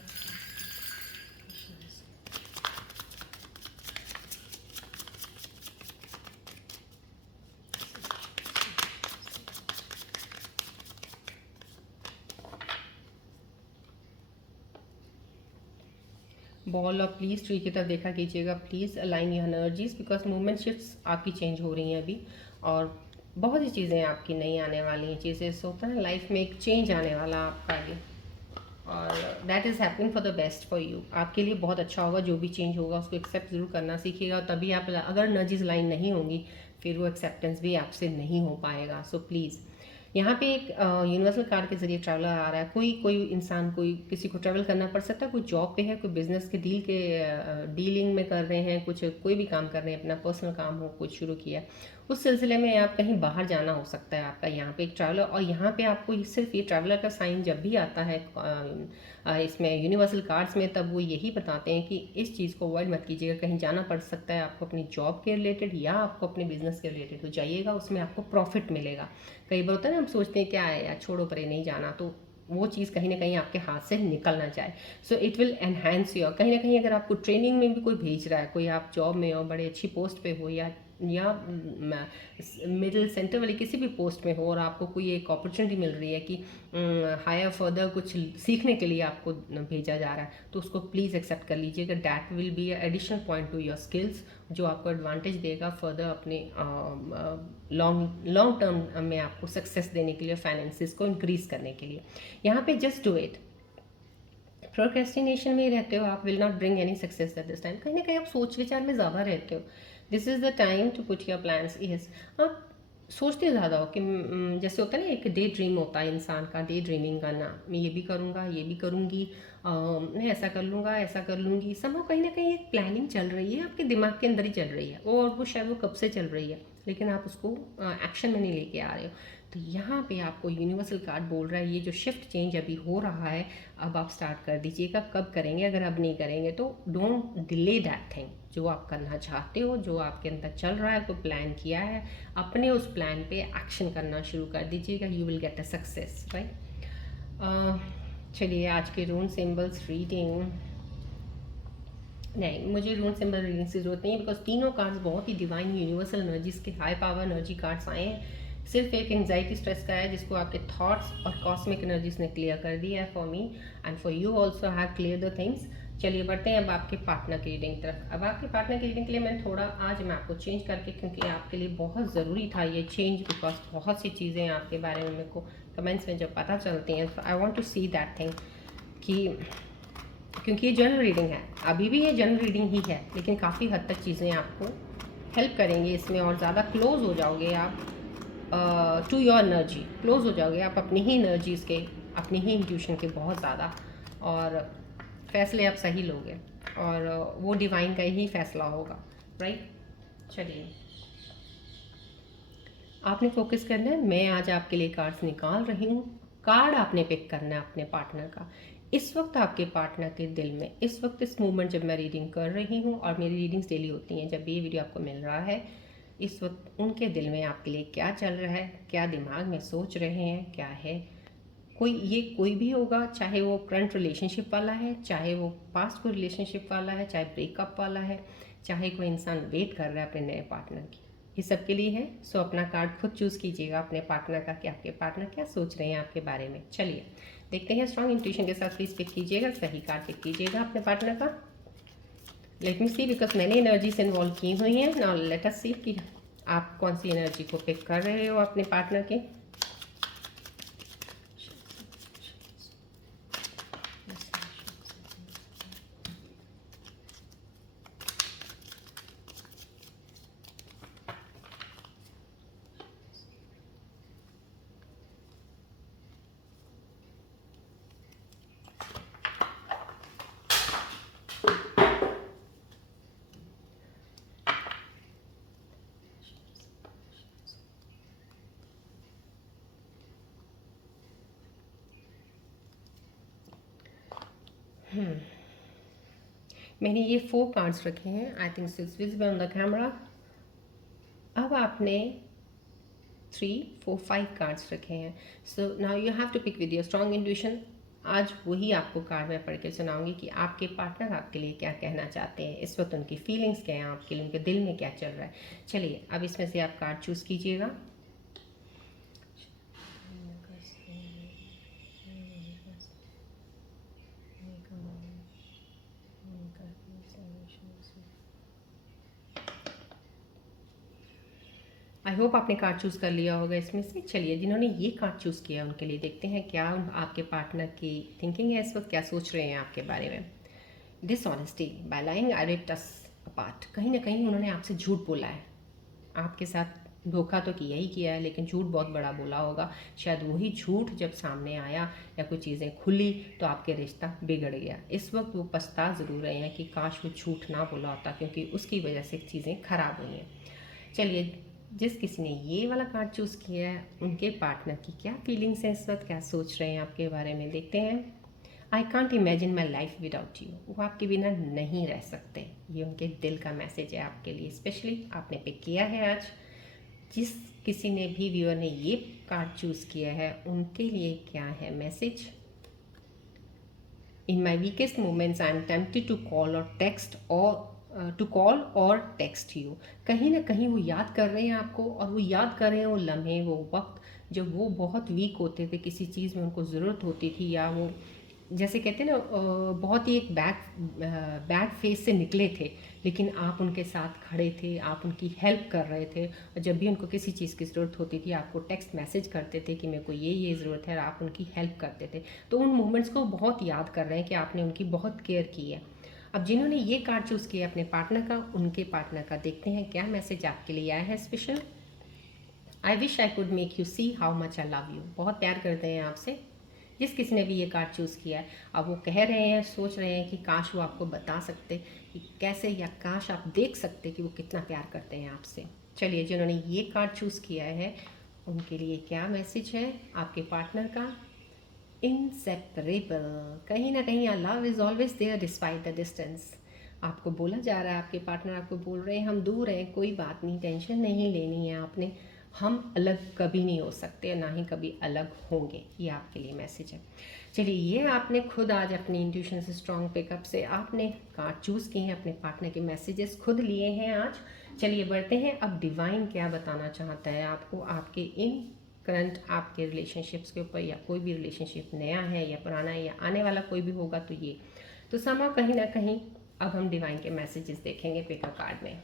बॉल ऑफ प्लीज़ ट्री की तरफ देखा कीजिएगा, please align your energies, because movement shifts आपकी चेंज हो रही हैं अभी, और बहुत सी चीज़ें आपकी नई आने वाली हैं। चीज़ें होता है लाइफ में, एक चेंज आने वाला आपका आगे, और that is happening for the best for you. आपके लिए बहुत अच्छा होगा, जो भी चेंज होगा उसको एक्सेप्ट ज़रूर करना सीखिएगा, तभी आप, अगर एनर्जीज लाइन नहीं होंगी फिर वो एक्सेप्टेंस भी आपसे नहीं हो पाएगा। सो प्लीज़, यहाँ पे एक यूनिवर्सल कार्ड के जरिए ट्रैवलर आ रहा है। कोई इंसान, कोई किसी को ट्रैवल करना पड़ सकता है, कोई जॉब पे है, कोई बिजनेस के डीलिंग में कर रहे हैं, कुछ कोई भी काम कर रहे हैं, अपना पर्सनल काम हो कुछ शुरू किया, उस सिलसिले में आप कहीं बाहर जाना हो सकता है आपका। यहाँ पे एक ट्रैवलर, और यहाँ पे आपको सिर्फ ये ट्रैवलर का साइन जब भी आता है इसमें यूनिवर्सल कार्ड्स में, तब वो यही बताते हैं कि इस चीज़ को अवॉइड मत कीजिएगा। कहीं जाना पड़ सकता है आपको अपनी जॉब के रिलेटेड या आपको अपने बिजनेस के रिलेटेड, तो जाइएगा, उसमें आपको प्रॉफिट मिलेगा। कई बार होता है ना, हम सोचते हैं क्या है यार छोड़ो परे नहीं जाना, तो वो चीज़ कहीं ना कहीं आपके हाथ से निकल ना जाए। So it will enhance your, कहीं ना कहीं अगर आपको ट्रेनिंग में भी कोई भेज रहा है, कोई आप जॉब में हो, बड़े अच्छी पोस्ट पे हो, या मिडिल सेंटर वाली किसी भी पोस्ट में हो, और आपको कोई एक अपॉर्चुनिटी मिल रही है कि हायर फर्दर कुछ सीखने के लिए आपको भेजा जा रहा है, तो उसको प्लीज़ एक्सेप्ट कर लीजिएगा। That will be additional point two your skills, जो आपको एडवांटेज देगा फर्दर अपने लॉन्ग टर्म में आपको सक्सेस देने के लिए, फाइनेंसिस को इंक्रीज करने के लिए। यहाँ पे जस्ट डू इट। प्रोक्रेस्टिनेशन में रहते हो आप, will not bring any success at this time. कहीं ना कहीं आप सोच विचार में ज़्यादा रहते हो। This is the time to put your plans. Yes, आप सोचते ज़्यादा हो कि जैसे होता है ना, एक डे ड्रीम होता है इंसान का, डे ड्रीमिंग करना, मैं ये भी करूँगा, ये भी करूँगी, मैं ऐसा कर लूँगा, ऐसा कर लूँगी। समझो कहीं ना कहीं एक प्लानिंग चल रही है आपके दिमाग के अंदर ही चल रही है, और वो शायद वो कब से चल रही है, लेकिन आप उसको एक्शन में नहीं लेके आ रहे हो। तो यहाँ पे आपको यूनिवर्सल कार्ड बोल रहा है, ये जो शिफ्ट चेंज अभी हो रहा है, अब आप स्टार्ट कर दीजिएगा। कब करेंगे? अगर अब नहीं करेंगे तो डोंट डिले दैट थिंग। जो आप करना चाहते हो, जो आपके अंदर चल रहा है, कोई प्लान किया है, अपने उस प्लान पे एक्शन करना शुरू कर दीजिएगा। You will get a success, right. चलिए आज के रून सिंबल्स रीडिंग, नहीं मुझे रून सिंबल रीडिंग की जरूरत नहीं है, बिकॉज तीनों कार्ड्स बहुत ही डिवाइन यूनिवर्सल एनर्जीज के हाई पावर एनर्जी कार्ड्स आए हैं। सिर्फ एक एंजाइटी स्ट्रेस का है, जिसको आपके थॉट्स और कॉस्मिक एनर्जीज ने क्लियर कर दिया है for me, and for you also have clear the things. चलिए बढ़ते हैं अब आपके पार्टनर की रीडिंग की तरफ। अब आपके पार्टनर की रीडिंग के लिए मैंने थोड़ा आज मैं आपको चेंज करके, क्योंकि आपके लिए बहुत ज़रूरी था ये चेंज, बिकॉज बहुत सी चीज़ें आपके बारे में मेरे को कमेंट्स में जब पता चलती हैं, तो I want to see that thing, कि क्योंकि ये जनरल रीडिंग है, अभी भी ये जनरल रीडिंग ही है, लेकिन काफ़ी हद तक चीज़ें आपको हेल्प करेंगी इसमें, और ज़्यादा क्लोज हो जाओगे आप टू योर एनर्जी, क्लोज हो जाओगे आप अपनी ही एनर्जीज़ के, अपनी ही इंट्यूशन के बहुत ज़्यादा, और फैसले आप सही लोगे। और वो डिवाइन का ही फैसला होगा, राइट। चलिए, आपने फोकस करना है। मैं आज आपके लिए कार्ड्स निकाल रही हूँ। कार्ड आपने पिक करना है अपने पार्टनर का। इस वक्त आपके पार्टनर के दिल में, इस वक्त इस मोमेंट जब मैं रीडिंग कर रही हूँ, और मेरी रीडिंग्स डेली होती हैं जब भी ये वीडियो आपको मिल रहा है, इस वक्त उनके दिल में आपके लिए क्या चल रहा है, क्या दिमाग में सोच रहे हैं, क्या है। कोई भी होगा, चाहे वो करंट रिलेशनशिप वाला है, चाहे वो पास्ट कोई रिलेशनशिप वाला है, चाहे ब्रेकअप वाला है, चाहे कोई इंसान वेट कर रहा है अपने नए पार्टनर की, ये सब के लिए है। सो अपना कार्ड खुद चूज़ कीजिएगा अपने पार्टनर का कि आपके पार्टनर क्या सोच रहे हैं आपके बारे में। चलिए देखते हैं, स्ट्रॉन्ग इंट्यूशन के साथ प्लीज़ पिक कीजिएगा, सही कार्ड पिक कीजिएगा अपने पार्टनर का। लेट मी सी, बिकॉज मैंने एनर्जी से इन्वॉल्व की हुई हैं। नाउ लेट अस सी कि आप कौन सी एनर्जी को पिक कर रहे हो अपने पार्टनर के। मैंने ये 4 कार्ड्स रखे हैं। I think it's visible on the camera. अब आपने 3 4 5 कार्ड्स रखे हैं। So now you have to pick with your strong intuition. आज वही आपको कार्ड में पढ़ के सुनाऊंगी कि आपके पार्टनर आपके लिए क्या कहना चाहते हैं, इस वक्त उनकी फीलिंग्स क्या हैं आपके लिए, उनके दिल में क्या चल रहा है। चलिए अब इसमें से आप कार्ड चूज़ कीजिएगा। आई होप आपने कार्ड चूज़ कर लिया होगा इसमें से। चलिए, जिन्होंने ये कार्ड चूज़ किया उनके लिए देखते हैं क्या आपके पार्टनर की थिंकिंग है इस वक्त, क्या सोच रहे हैं आपके बारे में। डिसऑनेस्टी बाय लाइंग आई रिप्ट अस अपार्ट। कहीं ना कहीं उन्होंने आपसे झूठ बोला है, आपके साथ धोखा तो किया ही किया है, लेकिन झूठ बहुत बड़ा बोला होगा। शायद वही झूठ जब सामने आया या कुछ चीज़ें खुली तो आपके रिश्ता बिगड़ गया। इस वक्त वो पछता ज़रूर रहे हैं कि काश वो झूठ ना बोला होता, क्योंकि उसकी वजह से चीज़ें खराब हुई हैं। चलिए, जिस किसी ने ये वाला कार्ड चूज़ किया है उनके पार्टनर की क्या फीलिंग्स हैं इस वक्त, क्या सोच रहे हैं आपके बारे में, देखते हैं। I can't imagine my life without you. वो आपके बिना नहीं रह सकते। ये उनके दिल का मैसेज है आपके लिए, स्पेशली आपने पिक किया है आज। जिस किसी ने भी व्यूअर ने ये कार्ड चूज़ किया है उनके लिए क्या है message. In my weakest moments I am tempted to call और टेक्स्ट और टेक्स्ट यू। कहीं ना कहीं वो याद कर रहे हैं आपको, और वो याद कर रहे हैं वो लम्हे, वो वक्त जब वो बहुत वीक होते थे, किसी चीज़ में उनको ज़रूरत होती थी, या वो जैसे कहते हैं ना बहुत ही एक बैड फेस से निकले थे, लेकिन आप उनके साथ खड़े थे, आप उनकी हेल्प कर रहे थे। और जब भी उनको किसी चीज़ की ज़रूरत होती थी आपको टेक्स्ट मैसेज करते थे कि मेरे को ये ज़रूरत है, और आप उनकी हेल्प करते थे। तो उन मोमेंट्स को बहुत याद कर रहे हैं कि आपने उनकी बहुत केयर की है। अब जिन्होंने ये कार्ड चूज़ किया अपने पार्टनर का, उनके पार्टनर का देखते हैं क्या मैसेज आपके लिए आया है special. I wish I could make you see how much I love you. बहुत प्यार करते हैं आपसे जिस किसी ने भी ये कार्ड चूज़ किया है। अब वो कह रहे हैं, सोच रहे हैं कि काश वो आपको बता सकते कि कैसे, या काश आप देख सकते कि वो कितना प्यार करते हैं आपसे। चलिए, जिन्होंने ये कार्ड चूज़ किया है उनके लिए क्या मैसेज है आपके पार्टनर का। इनसेपरेबल। कहीं ना कहीं love is always there despite the distance. आपको बोला जा रहा है, आपके पार्टनर आपको बोल रहे हैं हम दूर हैं, कोई बात नहीं, टेंशन नहीं लेनी है आपने, हम अलग कभी नहीं हो सकते, ना ही कभी अलग होंगे। ये आपके लिए मैसेज है। चलिए, ये आपने खुद आज अपनी इंट्यूशन से, स्ट्रॉन्ग पिकअप से आपने कार्ड चूज़ किए हैं, अपने पार्टनर के मैसेजेस खुद लिए हैं आज। चलिए बढ़ते हैं, अब डिवाइन क्या बताना चाहता है आपको आपके इन करंट आपके रिलेशनशिप्स के ऊपर, या कोई भी रिलेशनशिप नया है या पुराना है या आने वाला कोई भी होगा, तो ये तो समा कहीं ना कहीं अब हम डिवाइन के मैसेजेस देखेंगे पिकअप कार्ड में।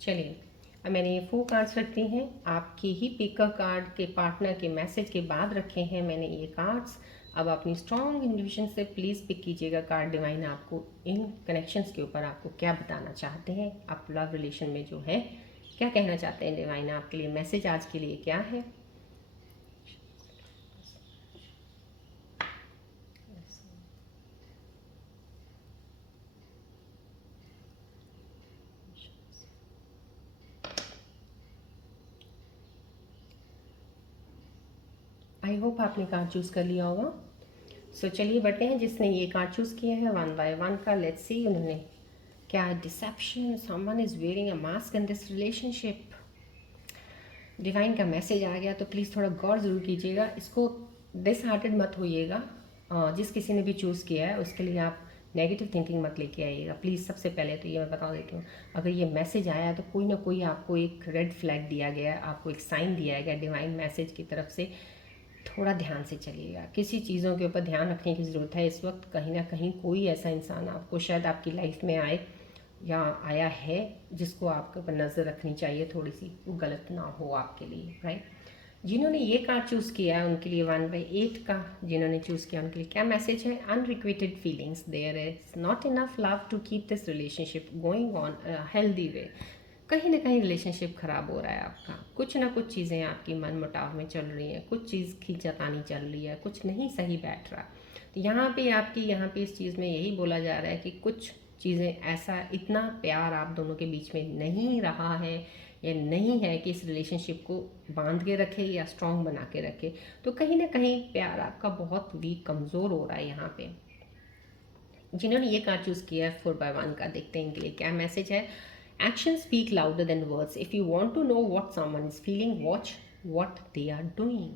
चलिए, अब मैंने ये 4 कार्ड्स रख दी हैं। आपके ही पिकर कार्ड के पार्टनर के मैसेज के बाद रखे हैं मैंने ये कार्ड्स। अब अपनी स्ट्रॉन्ग इंट्यूशन से प्लीज़ पिक कीजिएगा कार्ड डिवाइन आपको इन कनेक्शंस के ऊपर आपको क्या बताना चाहते हैं, आप लव रिलेशन में जो है क्या कहना चाहते हैं। डिवाइन आपके लिए मैसेज आज के लिए क्या है। आई होप आपने कार्ड चूज़ कर लिया होगा। सो चलिए बढ़ते हैं, जिसने ये कार्ड चूज़ किया है 1 बाय 1 का। लेट्स सी उन्होंने क्या deception, someone is wearing a mask in this relationship. Divine का मैसेज आ गया तो प्लीज़ थोड़ा गौर ज़रूर कीजिएगा, इसको डिसहार्टेड मत होइएगा। जिस किसी ने भी चूज़ किया है उसके लिए आप नेगेटिव थिंकिंग मत लेके आइएगा प्लीज़। सबसे पहले तो ये मैं बता देती हूँ, अगर ये मैसेज आया है तो कोई ना कोई आपको एक रेड फ्लैग दिया गया है, आपको एक साइन दिया गया डिवाइन मैसेज की तरफ से। थोड़ा ध्यान से चलिएगा, किसी चीज़ों के ऊपर ध्यान रखने की ज़रूरत है इस वक्त। कहीं ना कहीं कोई ऐसा इंसान आपको शायद आपकी लाइफ में आए या आया है जिसको आपके ऊपर नज़र रखनी चाहिए थोड़ी सी, वो गलत ना हो आपके लिए, राइट। जिन्होंने ये कार्ड चूज़ किया है उनके लिए 1 बाय 8 का जिन्होंने चूज़ किया उनके लिए क्या मैसेज है। Unrequited feelings, there is not enough love to keep this relationship going on healthy way. कहीं ना कहीं रिलेशनशिप ख़राब हो रहा है आपका, कुछ ना कुछ चीज़ें आपकी मन मुटाव में चल रही हैं, कुछ चीज़ खींचातानी चल रही है, कुछ नहीं सही बैठ रहा। तो यहाँ पे इस चीज़ में यही बोला जा रहा है कि कुछ चीज़ें ऐसा इतना प्यार आप दोनों के बीच में नहीं रहा है या नहीं है कि इस रिलेशनशिप को बांध के रखे या स्ट्रॉन्ग बना के रखे। तो कहीं ना कहीं प्यार आपका बहुत वीक, कमज़ोर हो रहा है। यहाँ पे जिन्होंने ये कार्ड चूज़ किया है 4 बाय 1 का, देखते हैं इनके लिए क्या मैसेज है। Action speak louder than words. If you want to know what someone is feeling, watch what they are doing.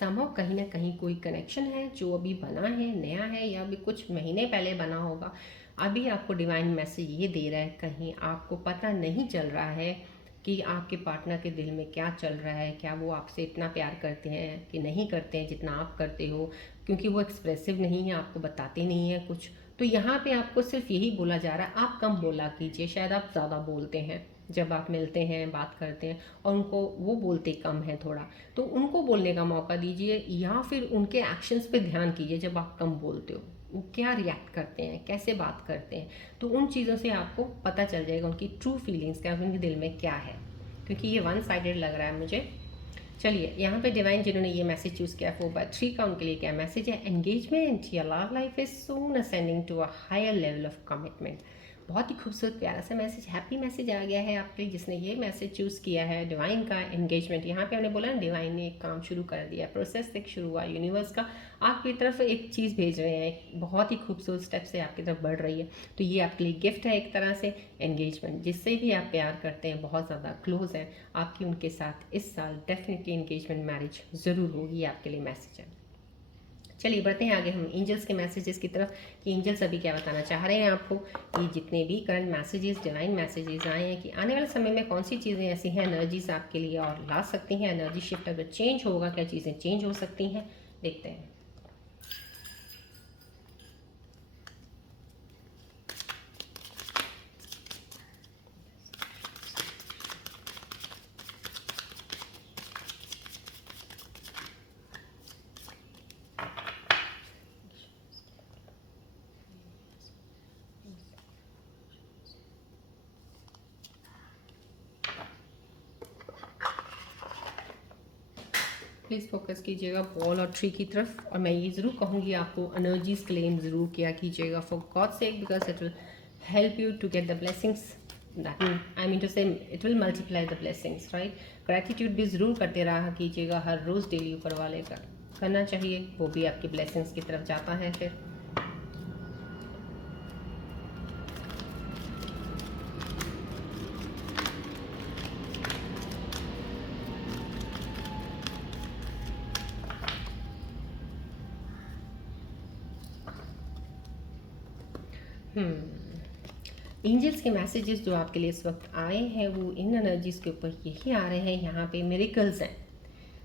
Somehow कहीं ना कहीं कोई कनेक्शन है जो अभी बना है, नया है या अभी कुछ महीने पहले बना होगा। अभी आपको डिवाइन मैसेज ये दे रहा है, कहीं आपको पता नहीं चल रहा है कि आपके पार्टनर के दिल में क्या चल रहा है, क्या वो आपसे इतना प्यार करते हैं कि नहीं करते हैं जितना आप करते हो, क्योंकि वो एक्सप्रेसिव नहीं है, आपको बताते नहीं हैं कुछ। तो यहाँ पे आपको सिर्फ यही बोला जा रहा है, आप कम बोला कीजिए। शायद आप ज़्यादा बोलते हैं जब आप मिलते हैं, बात करते हैं, और उनको वो बोलते कम है थोड़ा, तो उनको बोलने का मौका दीजिए या फिर उनके एक्शंस पे ध्यान कीजिए। जब आप कम बोलते हो वो क्या रिएक्ट करते हैं, कैसे बात करते हैं, तो उन चीज़ों से आपको पता चल जाएगा उनकी ट्रू फीलिंग्स क्या, उनके दिल में क्या है, क्योंकि ये 1 साइडेड लग रहा है मुझे। चलिए यहाँ पे डिवाइन जिन्होंने ये मैसेज चूज़ किया 4 बाय 3 का, उनके लिए क्या मैसेज है। Engagement, your love life is soon ascending to a higher level of commitment. बहुत ही खूबसूरत प्यारा सा मैसेज, हैप्पी मैसेज आ गया है आपके लिए जिसने ये मैसेज चूज़ किया है डिवाइन का। एंगेजमेंट, यहाँ पे हमने बोला ना डिवाइन ने एक काम शुरू कर दिया, प्रोसेस एक शुरू हुआ यूनिवर्स का, आपकी तरफ एक चीज़ भेज रहे हैं, बहुत ही खूबसूरत स्टेप से आपकी तरफ बढ़ रही है। तो ये आपके लिए गिफ्ट है एक तरह से। एंगेजमेंट, जिससे भी आप प्यार करते हैं, बहुत ज़्यादा क्लोज हैं आपकी उनके साथ, इस साल डेफिनेटली एंगेजमेंट मैरिज ज़रूर होगी, आपके लिए मैसेज है। चलिए बढ़ते हैं आगे हम एंजल्स के मैसेजेस की तरफ कि एंजल्स अभी क्या बताना चाह रहे हैं आपको। कि जितने भी करंट मैसेजेस, डिवाइन मैसेजेस आए हैं कि आने वाले समय में कौन सी चीज़ें ऐसी हैं, एनर्जीज आपके लिए और ला सकती हैं। एनर्जी शिफ्ट अगर चेंज होगा, क्या चीज़ें चेंज हो सकती हैं, देखते हैं। प्लीज़ फोकस कीजिएगा बॉल और ट्री की तरफ, और मैं ये ज़रूर कहूँगी आपको एनर्जीज क्लेम ज़रूर किया कीजिएगा for God sake, because it will help you to get the blessings. I mean to say it will multiply the blessings, right. Gratitude भी ज़रूर करते रहा कीजिएगा, हर रोज़ डेली ऊपर वाले का करना चाहिए, वो भी आपकी ब्लेसिंग्स की तरफ जाता है फिर। एंजल्स के मैसेजेस जो आपके लिए इस वक्त आए हैं वो इन एनर्जीज के ऊपर यही आ रहे हैं। यहाँ पे मिरेकल्स हैं,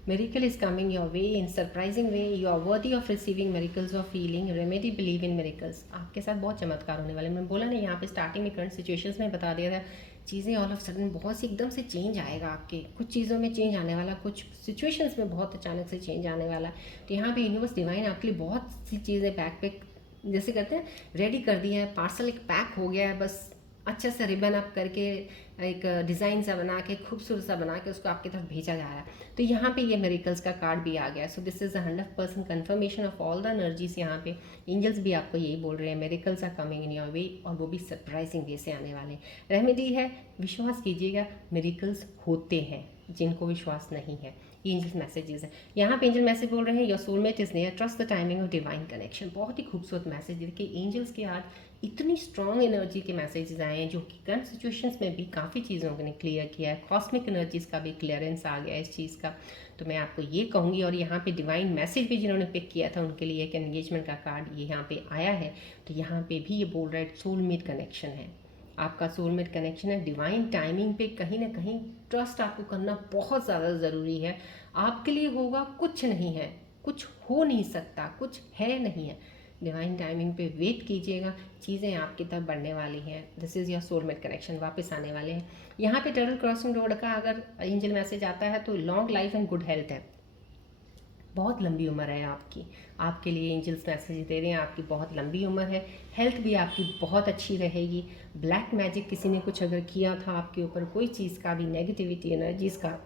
miracle is coming your way in surprising way, you are worthy of receiving miracles of healing, remedy, believe in miracles. आपके साथ बहुत चमत्कार होने वाले, मैं बोला ना यहाँ पे स्टार्टिंग में करंट सिचुएशंस में बता दिया था, चीज़ें ऑल ऑफ सडन बहुत सी एकदम से चेंज आएगा आपके, कुछ चीज़ों में चेंज आने वाला, कुछ सिचुएशंस में बहुत अचानक से चेंज आने वाला। तो यहाँ पे यूनिवर्स डिवाइन आपके लिए बहुत सी चीज़ें बैक पे जैसे कहते हैं रेडी कर दिया है, पार्सल एक पैक हो गया है, बस अच्छा सा रिबन अप करके एक डिज़ाइन सा बना के खूबसूरत सा बना के उसको आपकी तरफ भेजा जा रहा है। तो यहाँ पे ये मेरिकल्स का कार्ड भी आ गया। So this is 100% confirmation of all the energies. यहाँ पे एंजल्स भी आपको यही बोल रहे हैं, miracles are coming in your way, और वो भी सरप्राइजिंग वे से आने वाले। रेमेडी है, विश्वास कीजिएगा, मेरिकल्स होते हैं, जिनको विश्वास नहीं है। ये एंजल्स मैसेजेस हैं। यहाँ पे एंजल मैसेज बोल रहे हैं, your soulmate is near, trust the timing of divine connection. बहुत ही खूबसूरत मैसेज। देखिए एंजल्स के आज इतनी स्ट्रॉन्ग एनर्जी के मैसेजेस आए हैं, जो कि करंट सिचुएशंस में भी काफ़ी चीज़ों को ने क्लियर किया है। कॉस्मिक एनर्जीज़ का भी क्लियरेंस आ गया है इस चीज़ का। तो मैं आपको ये कहूँगी, और यहाँ पे डिवाइन मैसेज भी जिन्होंने पिक किया था उनके लिए एक एंगेजमेंट का कार्ड ये यहाँ पे आया है। तो यहाँ पे भी ये बोल रहा है सोलमेट कनेक्शन है, आपका सोलमेट कनेक्शन है। डिवाइन टाइमिंग पे कहीं ना कहीं ट्रस्ट आपको करना बहुत ज़्यादा ज़रूरी है। आपके लिए होगा कुछ नहीं है, कुछ हो नहीं सकता, कुछ है नहीं है। डिवाइन टाइमिंग पे वेट कीजिएगा, चीज़ें आपकी तरफ बढ़ने वाली हैं। This is your soulmate connection, वापस आने वाले हैं। यहाँ पे टर्टल क्रॉसिंग रोड का अगर एंजल मैसेज आता है तो long life and good health है। बहुत लंबी उम्र है आपकी, आपके लिए एंजल्स मैसेज दे रहे हैं, आपकी बहुत लंबी उम्र है, हेल्थ भी आपकी बहुत अच्छी रहेगी। ब्लैक मैजिक किसी ने कुछ अगर किया था आपके ऊपर, कोई चीज़ का भी नेगेटिविटी एनर्जीज़ का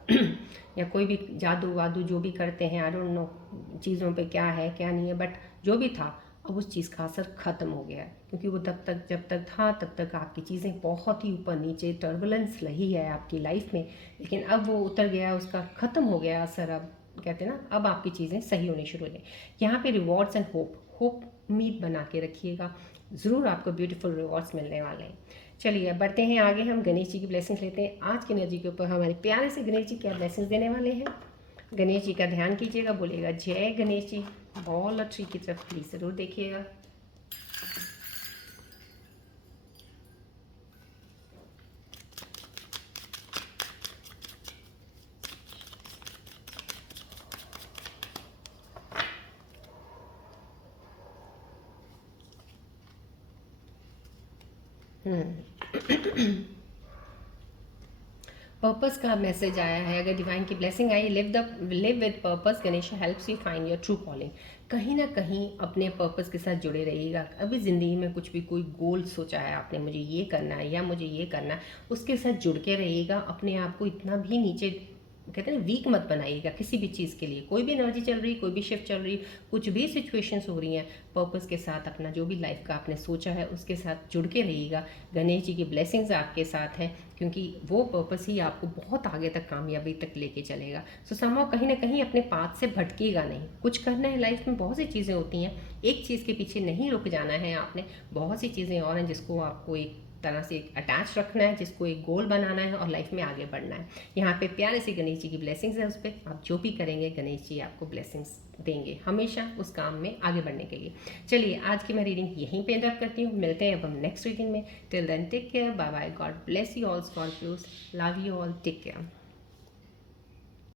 या कोई भी जादू वादू जो भी करते हैं, आई डोंट नो चीज़ों पे क्या है क्या नहीं है, बट जो भी था अब उस चीज़ का असर ख़त्म हो गया है। क्योंकि वो तब तक जब तक था तब तक आपकी चीज़ें बहुत ही ऊपर नीचे टर्बुलेंस रही है आपकी लाइफ में, लेकिन अब वो उतर गया, उसका ख़त्म हो गया असर। अब कहते हैं ना, अब आपकी चीज़ें सही होनी शुरू हो गई। यहाँ पे रिवॉर्ड्स एंड होप उम्मीद बना के रखिएगा, ज़रूर आपको ब्यूटीफुल रिवॉर्ड्स मिलने वाले हैं। चलिए अब बढ़ते हैं आगे, हम गणेश जी की ब्लेसिंग्स लेते हैं। आज की एनर्जी के ऊपर हमारे प्यारे से गणेश जी क्या ब्लेसिंग्स देने वाले हैं। गणेश जी का ध्यान कीजिएगा, बोलिएगा जय गणेश जी। बॉल ट्री की तरफ प्लीज ज़रूर देखिएगा। पर्पस का मैसेज आया है, अगर डिवाइन की blessing I, live with purpose, Ganesh helps you find your true calling. कहीं ना कहीं अपने पर्पस के साथ जुड़े रहिएगा। अभी ज़िंदगी में कुछ भी कोई गोल सोचा है आपने, मुझे ये करना है या मुझे ये करना है, उसके साथ जुड़ के रहिएगा। अपने आप को इतना भी नीचे कहते हैं ना वीक मत बनाइएगा किसी भी चीज़ के लिए। कोई भी एनर्जी चल रही, कोई भी शिफ्ट चल रही, कुछ भी सिचुएशंस हो रही हैं, पर्पस के साथ अपना जो भी लाइफ का आपने सोचा है उसके साथ जुड़ के रहिएगा। गणेश जी की ब्लेसिंग्स आपके साथ हैं, क्योंकि वो पर्पस ही आपको बहुत आगे तक कामयाबी तक लेके चलेगा। सो समहाउ कहीं ना कहीं अपने पाथ से भटकिएगा नहीं। कुछ करना है लाइफ में, बहुत सी चीज़ें होती हैं, एक चीज़ के पीछे नहीं रुक जाना है आपने। बहुत सी चीज़ें और हैं जिसको आपको एक तरह से एक अटैच रखना है, जिसको एक गोल बनाना है और लाइफ में आगे बढ़ना है। यहाँ पे प्यारे से गणेश जी की ब्लेसिंग्स है, उस पर आप जो भी करेंगे गणेश जी आपको ब्लेसिंग्स देंगे हमेशा उस काम में आगे बढ़ने के लिए। चलिए आज की मैं रीडिंग यहीं पे एंड अप करती हूँ, मिलते हैं अब हम नेक्स्ट रीडिंग में। Till then take care, bye bye, God bless you all Scorpios, love you all, take care.